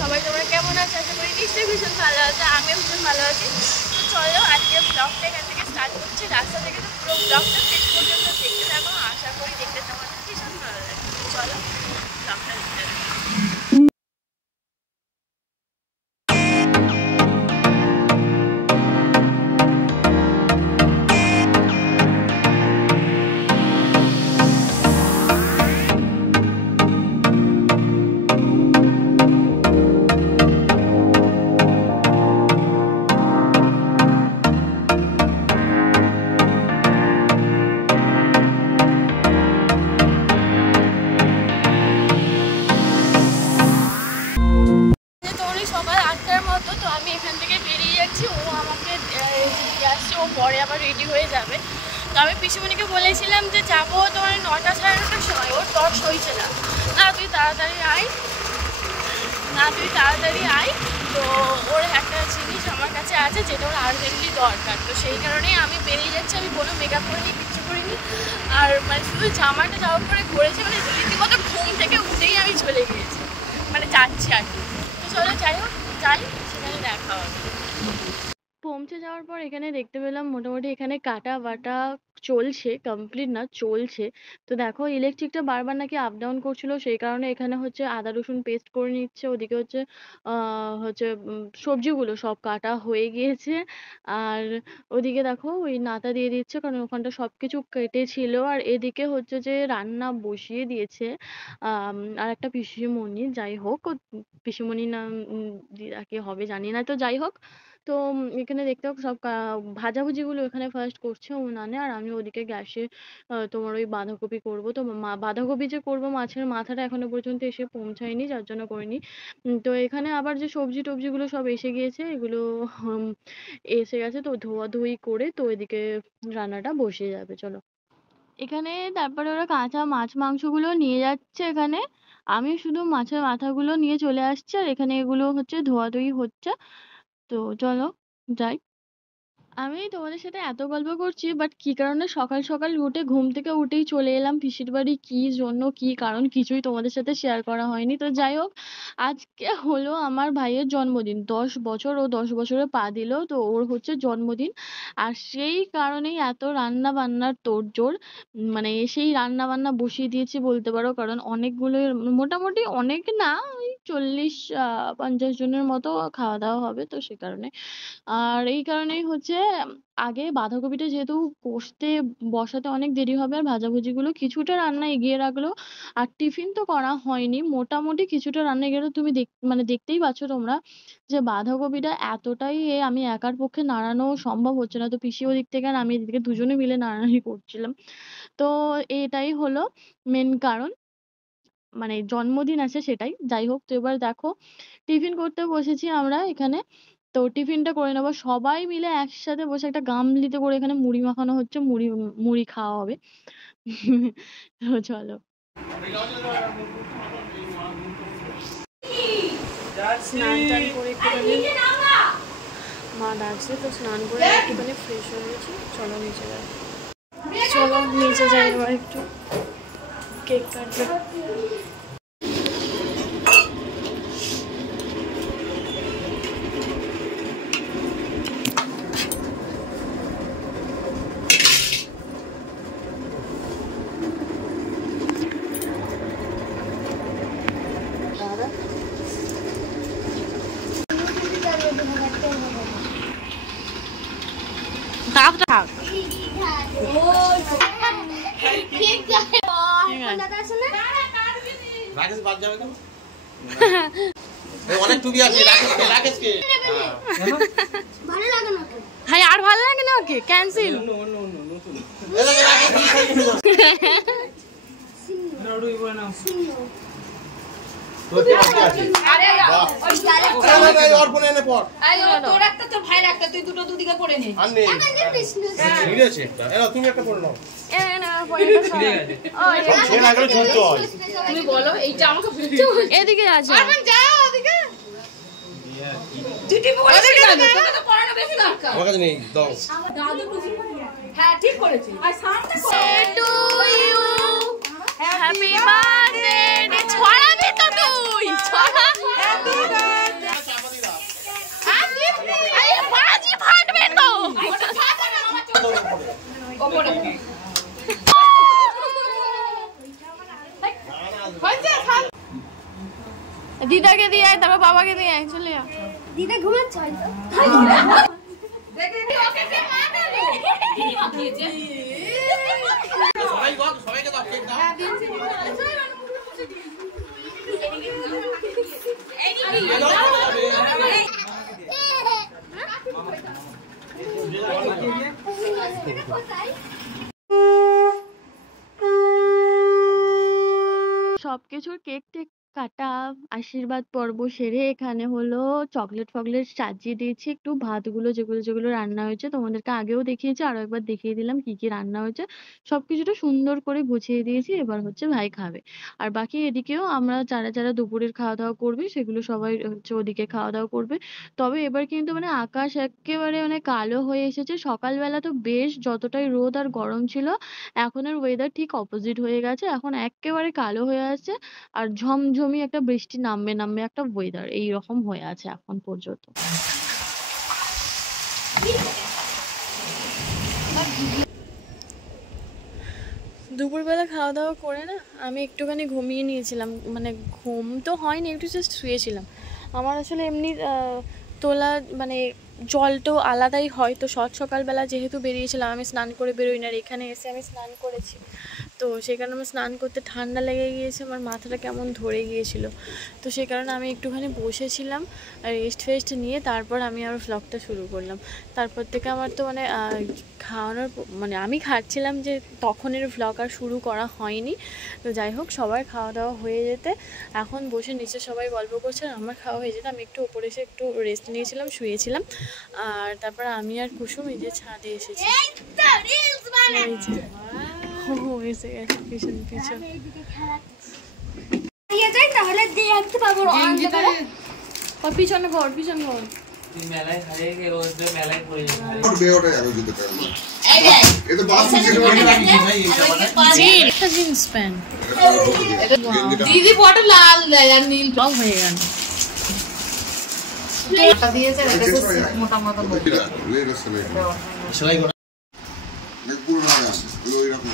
সবাই তোমরা কেমন আছো? আশা করি নিশ্চয়ই ভীষণ ভালো আছে। আমিও ভীষণ ভালো আছি। তো চলো আজকে ব্লগটা এখান থেকে স্টার্ট করছি। রাস্তা থেকে তো পুরো ব্লগটা শেষ পর্যন্ত দেখতে থাকো। আশা করি দেখতে তোমাদের ভীষণ ভালো লাগে। চলো ব্লগটা দেখতে থাকো। সকাল 8টার মতো। তো আমি এখান থেকে বেরিয়ে যাচ্ছি। ও আমাকে দিয়ে আসছে, ও পরে আবার রেডি হয়ে যাবে। তো আমি পিসিমণিকে বলেছিলাম যে যাবো তোমার 9টা সাড়ে 9টার সময়। ওর টর্চ হয়েছে না, তুই তাড়াতাড়ি আয়। তো ওর একটা জিনিস আমার কাছে আছে যেটা ওর আর্জেন্টলি দরকার। তো সেই কারণেই আমি বেরিয়ে যাচ্ছি। আমি কোনো মেকআপ করিনি, কিচ্ছু করিনি। আর মানে শুধু জামাটা যাওয়ার পরে ঘুরেছি, মানে রীতিমতো ঘুম থেকে উঠেই আমি চলে গিয়েছি, মানে যাচ্ছি আর কি। তো চলো যাই হোক, যাই, সেখানে দেখা হবে। পৌঁছে যাওয়ার পর এখানে দেখতে পেলাম মোটামুটি এখানে কাটা বাটা চলছে, কমপ্লিট না, চলছে। তো দেখো ইলেকট্রিকটা বারবার নাকি আপ ডাউন করছিল, সেই কারণে এখানে হচ্ছে আদা রসুন পেস্ট করে নিচ্ছে। ওদিকে হচ্ছে সবজিগুলো সব কাটা হয়ে গিয়েছে। আর ওদিকে দেখো ওই নাতা দিয়ে দিচ্ছে, কারণ ওখানটা সব কিছু কেটেছিল। আর এদিকে হচ্ছে যে রান্না বসিয়ে দিয়েছে আর একটা পিসিমণি, যাই হোক পিসিমণি না দিদাকে হবে জানি না, তো যাই হোক। তো এখানে দেখতে পাবো সব ভাজাভুজিগুলো এখানে ফার্স্ট করছে উনানে। আর আমি ওদিকে গ্যাসে তোমার ওই বাঁধাকপি করবো। তো বাঁধাকপি যে করবো, মাছের মাথাটা এখনো পর্যন্ত এসে পৌঁছায়নি, যার জন্য করিনি। তো এখানে আবার যে সবজি টবজিগুলো সব এসে গিয়েছে, এগুলো এসে গেছে। তো ধোয়াধুয়ি করে তো এদিকে রান্নাটা বসিয়ে যাবে। চলো এখানে তারপরে ওরা কাঁচা মাছ মাংসগুলো নিয়ে যাচ্ছে এখানে। আমি শুধু মাছের মাথাগুলো নিয়ে চলে আসছি। আর এখানে এগুলো হচ্ছে ধোয়াধুয়ি হচ্ছে। তো চলো যাই। আমি তোমাদের সাথে এত গল্প করছি, বাট কি কারণে সকাল সকাল উঠে ঘুম থেকে উঠেই চলে এলাম পিসির বাড়ি, কি জন্য কি কারণ কিছুই তোমাদের সাথে শেয়ার করা হয়নি। তো যাই হোক, আজকে হলো আমার ভাইয়ের জন্মদিন। 10 বছর, ও 10 বছরে পা দিল। তো ওর হচ্ছে জন্মদিন। আর সেই কারণেই এত রান্না বান্নার তোড়জোড়। মানে সেই রান্না বান্না বসিয়ে দিয়েছি বলতে পারো, কারণ অনেকগুলো, মোটামুটি অনেক না, ওই 40-50 জনের মতো খাওয়া দাওয়া হবে। তো সে কারণে, আর এই কারণেই হচ্ছে আগে বাঁধাকপিটা যেহেতু কষতে বসাতে অনেক দেরি হবে, আর ভাজাভুজিগুলো কিছুটা রান্না এগিয়ে রাখলো। আর টিফিন তো করা হয়নি, মোটামুটি কিছুটা রান্না এগিয়ে তুমি মানে দেখতেই পাচ্ছ তোমরা যে বাঁধাকপিটা এতটাই আমি একার পক্ষে নাড়ানো সম্ভব হচ্ছে না। তো পিসি ওদিক থেকে আর আমি এদিকে দুজনে মিলে নাড়ানাড়ি করছিলাম। তো এটাই হলো মেন কারণ, মানে জন্মদিন আছে সেটাই। যাই হোক, তো এবার দেখো টিফিন করতে বসেছি আমরা এখানে। তো টিফিনটা করে নেবো সবাই মিলে একসাথে বসে। একটা গামলিতে করে এখানে মুড়ি মাখানো হচ্ছে, মুড়ি মুড়ি খাওয়া হবে। তো চলো স্নান টান করে একটুখানি, মা ডাকছে তো স্নান করে একটুখানি ফ্রেশ হয়ে গেছি। চলো নিচে যাই, চলো নিচে যাই এবার একটু কেক কাটবে। থাক থাক অনেক টুবি আছে রাকেশকে হ্যাঁ আর ভালো লাগে না, ওকে ক্যান্সেল। এদিকে আছে আমার কাছে নেই দাও হ্যাঁ ঠিক করেছি আর সাউন্ডটা টু ইউ হ্যাপি বার্থডে ছড়াবি তো তুই ছড়া হ্যাপি বার্থডে আরে বাজি ফাটবে তো ওপরে দিদাকে দিয়ে আয় তারপর বাবাকে দিয়ে আয় চলে যা দিদা ঘুমাচ্ছে হয়তো সবাইকে দাও কেক দাও সবকিছুর কেক টেক কাটা আশীর্বাদ পর্ব সেরে এখানে হলো চকলেট ফকলেট সাজিয়ে দিয়েছি একটু ভাতগুলো যেগুলো যেগুলো রান্না হয়েছে তোমাদেরকে আগেও দেখিয়েছি আরো একবার দেখিয়ে দিলাম কি কি রান্না হয়েছে সবকিছুটা সুন্দর করে গুছিয়ে দিয়েছি এবার হচ্ছে ভাই খাবে আর বাকি এদিকেও আমরা যারা যারা দুপুরের খাওয়া দাওয়া করবে সেগুলো সবাই হচ্ছে ওদিকে খাওয়া দাওয়া করবে তবে এবার কিন্তু মানে আকাশ একেবারে মানে কালো হয়ে এসেছে সকালবেলা তো বেশ যতটাই রোদ আর গরম ছিল এখনের ওয়েদার ঠিক অপোজিট হয়ে গেছে এখন একেবারে কালো হয়ে আছে আর ঝমঝমি একটা বৃষ্টি নামবে নামবে একটা ওয়েদার এইরকম হয়ে আছে এখন পর্যন্ত দুপুরবেলা খাওয়া দাওয়া করে না আমি একটুখানি ঘুমিয়ে নিয়েছিলাম মানে ঘুম তো হয়নি একটু জাস্ট শুয়েছিলাম আমার আসলে এমনি তোলা মানে জলটাও আলাদাই হয় তো সকালবেলা যেহেতু বেরিয়েছিলাম আমি স্নান করে বেরোই না আর এখানে এসে আমি স্নান করেছি তো সেই কারণে আমার স্নান করতে ঠান্ডা লেগে গিয়েছে আমার মাথাটা কেমন ধরে গিয়েছিল তো সেই কারণে আমি একটুখানি বসেছিলাম রেস্ট ফেস্ট নিয়ে তারপর আমি আমার ভ্লগটা শুরু করলাম তারপর থেকে আমার তো মানে খাওয়ানোর মানে আমি খাচ্ছিলাম যে তখনের ভ্লগ আর শুরু করা হয়নি তো যাই হোক সবার খাওয়া দাওয়া হয়ে যেতে এখন বসে নিচে সবাই গল্প করছে আর আমার খাওয়া হয়ে যেতে আমি একটু ওপরে এসে একটু রেস্ট নিয়েছিলাম শুয়েছিলাম আর তারপর আমি আর কুসুম এই যে ছাদে এসেছি এসে গেছে পিছন পিছন তাহলে দেখতে পাবো পিছনে ঘর পিছন ঘর মেলায় হারিয়ে গিয়ে রোজ মেলায় পড়ে যায় বেওটা যাবে যেতে পারবো এই তো বাস ছিল একটা জিন্স প্যান্ট দিদি বড় লাল আর নীল ব্লগ হয়ে গেল এটা দিয়েছে মোটা মোটা রেড আছে সবাই পুরো না ওই রকম